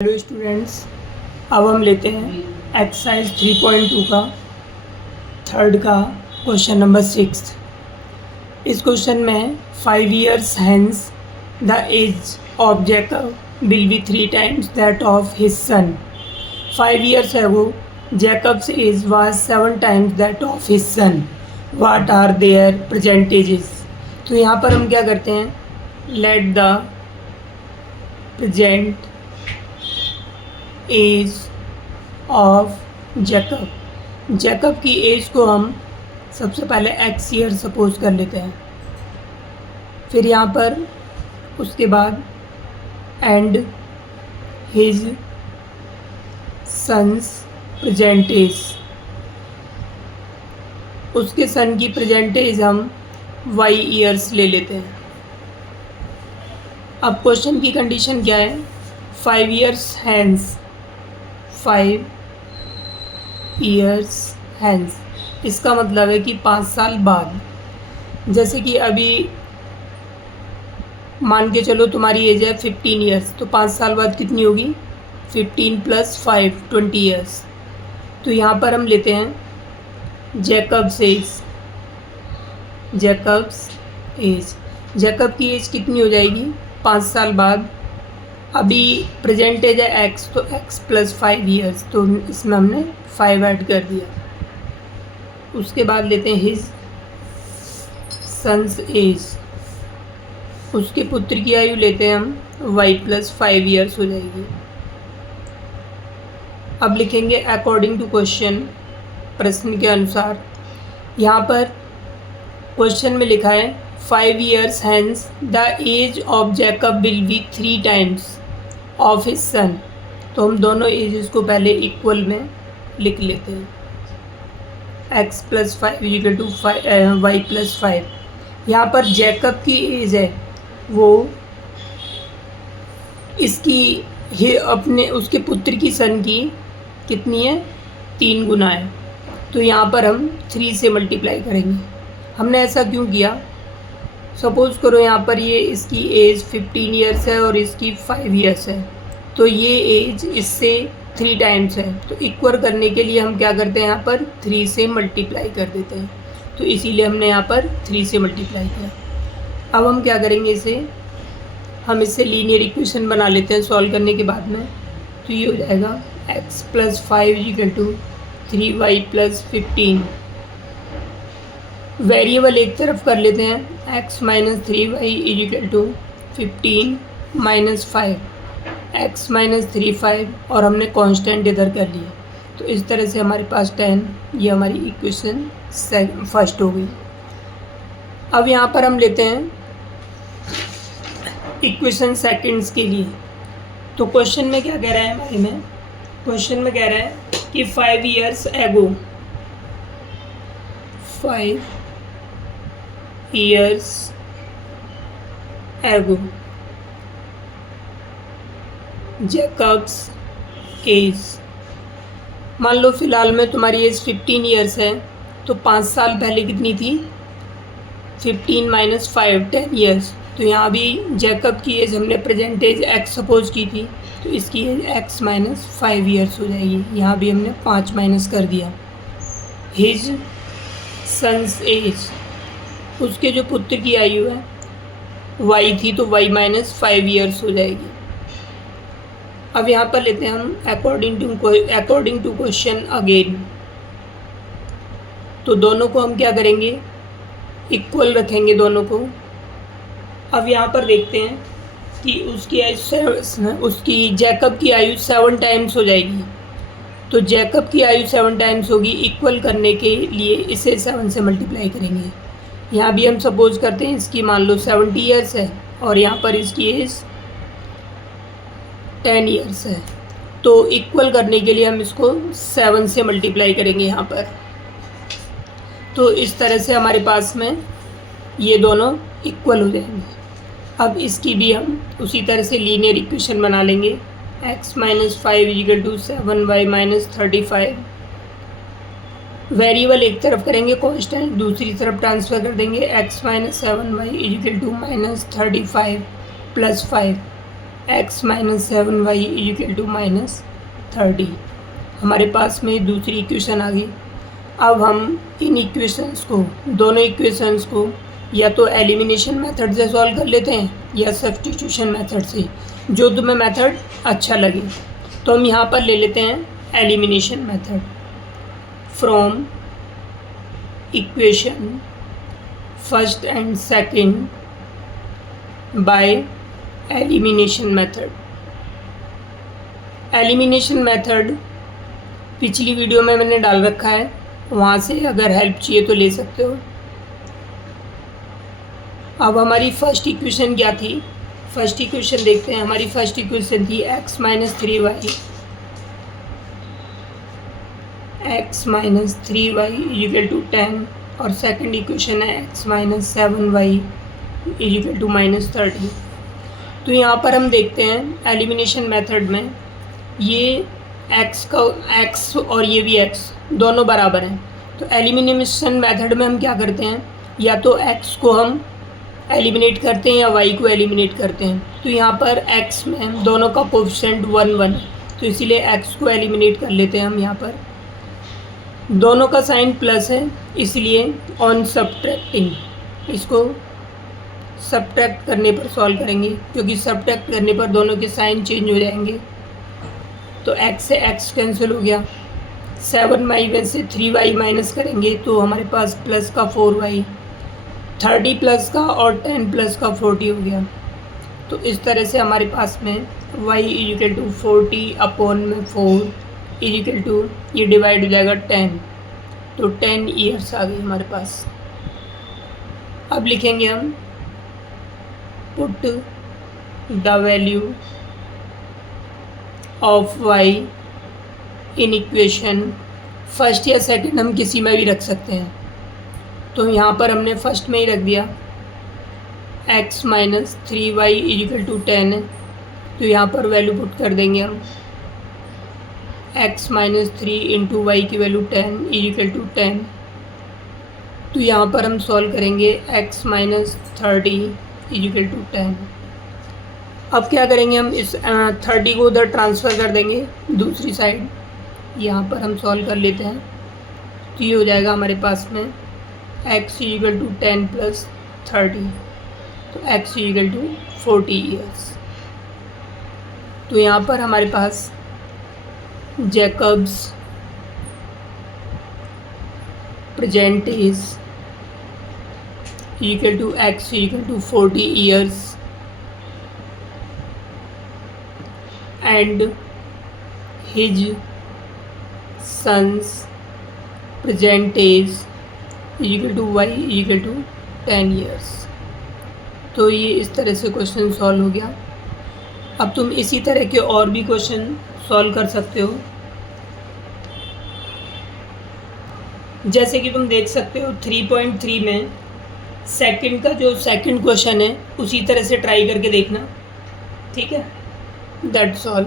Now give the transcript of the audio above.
Hello students, अब हम लेते हैं एक्सरसाइज 3.2 का थर्ड का क्वेश्चन नंबर 6। इस क्वेश्चन में 5 years hence the age of Jacob will be 3 times that of his son. 5 years ago Jacob's age was 7 times that of his son. What are their present ages. तो यहाँ पर हम क्या करते हैं, let the present age of Jacob की age को हम सबसे पहले एक्स ईयर सपोज कर लेते हैं, फिर यहाँ पर उसके बाद and his son's present age, उसके सन की प्रेजेंट एज हम वाई ईयर्स ले लेते हैं। अब क्वेश्चन की कंडीशन क्या है, 5 years hence, 5 years hence, इसका मतलब है कि 5 साल बाद। जैसे कि अभी मान के चलो तुम्हारी एज है 15 years, तो 5 साल बाद कितनी होगी, 15 + 5 20 years। तो यहाँ पर हम लेते हैं जैकब्स एज, जैकब की एज कितनी हो जाएगी 5 साल बाद। अभी प्रेजेंट एज है एक्स, तो एक्स + 5 years, तो इसमें हमने 5 ऐड कर दिया। उसके बाद लेते हैं हिज सन्स एज, उसके पुत्र की आयु लेते हैं हम वाई + 5 years हो जाएगी। अब लिखेंगे अकॉर्डिंग टू क्वेश्चन, प्रश्न के अनुसार। यहाँ पर क्वेश्चन में लिखा है 5 years hence the age of Jacob will be 3 times of his son. तो हम दोनों एजेस को पहले इक्वल में लिख लेते हैं, x + 5 = y + 5। यहाँ पर जैकब की एज है वो उसके पुत्र की सन की कितनी है, 3 गुना है। तो यहाँ पर हम 3 से मल्टीप्लाई करेंगे। हमने ऐसा क्यों किया, सपोज़ करो यहाँ पर ये इसकी एज 15 years है और इसकी 5 years है, तो ये एज इससे 3 times है। तो इक्वल करने के लिए हम क्या करते हैं, यहाँ पर 3 से मल्टीप्लाई कर देते हैं। तो इसीलिए हमने यहाँ पर 3 से मल्टीप्लाई किया। अब हम क्या करेंगे, हम इससे लीनियर इक्वेशन बना लेते हैं सॉल्व करने के बाद में। तो ये हो जाएगा x + 5 = 3y + 15। वेरिएबल एक तरफ कर लेते हैं, x - 3y = 15 - 5, x - 3 5, और हमने कांस्टेंट इधर कर लिया। तो इस तरह से हमारे पास 10, ये हमारी इक्वेशन फर्स्ट हो गई। अब यहाँ पर हम लेते हैं इक्वेशन सेकंड्स के लिए। तो क्वेश्चन में क्या कह रहा है हमारे में, क्वेश्चन में कह रहा है कि 5 years ago, 5 years ago Jacob's age, मान लो फ़िलहाल में तुम्हारी एज 15 years है, तो 5 साल पहले कितनी थी, 15 - 5 10 years। तो यहाँ भी जैकब की एज हमने प्रेजेंट एज एक्स सपोज की थी, तो इसकी एज x - 5 years हो जाएगी। यहाँ भी हमने 5 माइनस कर दिया। हिज सन्स एज, उसके जो पुत्र की आयु है y थी, तो y - 5 years हो जाएगी। अब यहाँ पर लेते हैं हम अकॉर्डिंग टू क्वेश्चन अगेन। तो दोनों को हम क्या करेंगे, इक्वल रखेंगे दोनों को। अब यहाँ पर देखते हैं कि उसकी जैकब की आयु 7 times हो जाएगी। तो जैकब की आयु 7 times होगी, इक्वल करने के लिए इसे 7 से मल्टीप्लाई करेंगे। यहाँ भी हम सपोज करते हैं इसकी मान लो 70 years है और यहाँ पर इसकी एज 10 years है। तो इक्वल करने के लिए हम इसको 7 से मल्टीप्लाई करेंगे यहाँ पर। तो इस तरह से हमारे पास में ये दोनों इक्वल हो जाएंगे। अब इसकी भी हम उसी तरह से लीनियर इक्वेशन बना लेंगे, x - 5 = 7y - 35। वेरिएबल एक तरफ करेंगे, कांस्टेंट दूसरी तरफ ट्रांसफ़र कर देंगे, x - 7y = -35 + 5। x minus 7y equal to minus 30। हमारे पास में दूसरी इक्वेशन आ गई। अब हम इन इक्वेशंस को, दोनों इक्वेशंस को या तो एलिमिनेशन मेथड से सॉल्व कर लेते हैं या सब्स्टिट्यूशन मेथड से, जो तुम्हें मेथड अच्छा लगे। तो हम यहाँ पर ले लेते हैं elimination method. From equation first and second by elimination method. Elimination method पिछली वीडियो में मैंने डाल रखा है, वहाँ से अगर हेल्प चाहिए तो ले सकते हो। अब हमारी फर्स्ट इक्वेशन क्या थी? फर्स्ट इक्वेशन देखते हैं। हमारी फर्स्ट इक्वेशन थी x minus 3y equal to 10 और सेकंड इक्वेशन है x minus 7y equal to minus 30। तो यहाँ पर हम देखते हैं एलिमिनेशन मेथड में ये x और ये भी x दोनों बराबर हैं। तो एलिमिनेशन मेथड में हम क्या करते हैं, या तो x को हम एलिमिनेट करते हैं या y को एलिमिनेट करते हैं। तो यहाँ पर x में दोनों का कोएफिशिएंट 1 1 है, तो इसीलिए x को एलिमिनेट कर लेते हैं हम। यहाँ पर दोनों का साइन प्लस है, इसलिए ऑन सब्ट्रैक्टिंग इसको सब्ट्रैक्ट करने पर सॉल्व करेंगे, क्योंकि सब्ट्रैक्ट करने पर दोनों के साइन चेंज हो जाएंगे। तो x से x कैंसिल हो गया। 7y में से 3y माइनस करेंगे तो हमारे पास प्लस का 4y, 30 प्लस का और 10 प्लस का 40 हो गया। तो इस तरह से हमारे पास में y इक्वल टू 40 अपॉन में 4 इक्वल टू, ये डिवाइड हो जाएगा 10, तो 10 ईयर्स आ गई हमारे पास। अब लिखेंगे हम put the value of y in equation, first या सेकंड हम किसी में भी रख सकते हैं। तो यहाँ पर हमने फर्स्ट में ही रख दिया, x minus 3y equal to 10 है, तो यहाँ पर वैल्यू पुट कर देंगे हम। x माइनस 3 इंटू वाई की वैल्यू 10 इक्वल टू 10। तो यहाँ पर हम सॉल्व करेंगे x माइनस 30 इक्वल टू 10। अब क्या करेंगे हम, इस 30 को उधर ट्रांसफ़र कर देंगे दूसरी साइड। यहाँ पर हम सॉल्व कर लेते हैं, तो ये हो जाएगा हमारे पास में x इक्वल टू 10 प्लस 30, तो x इक्वल टू 40 ईयर्स। तो यहाँ पर हमारे पास Jacob's present age equal to x equal to 40 years and his son's present age equal to y equal to 10 years। तो ये इस तरह से क्वेश्चन सॉल्व हो गया। अब तुम इसी तरह के और भी क्वेश्चन सॉल्व कर सकते हो। जैसे कि तुम देख सकते हो 3.3 में सेकंड का जो सेकंड क्वेश्चन है उसी तरह से ट्राई करके देखना, ठीक है। That's all.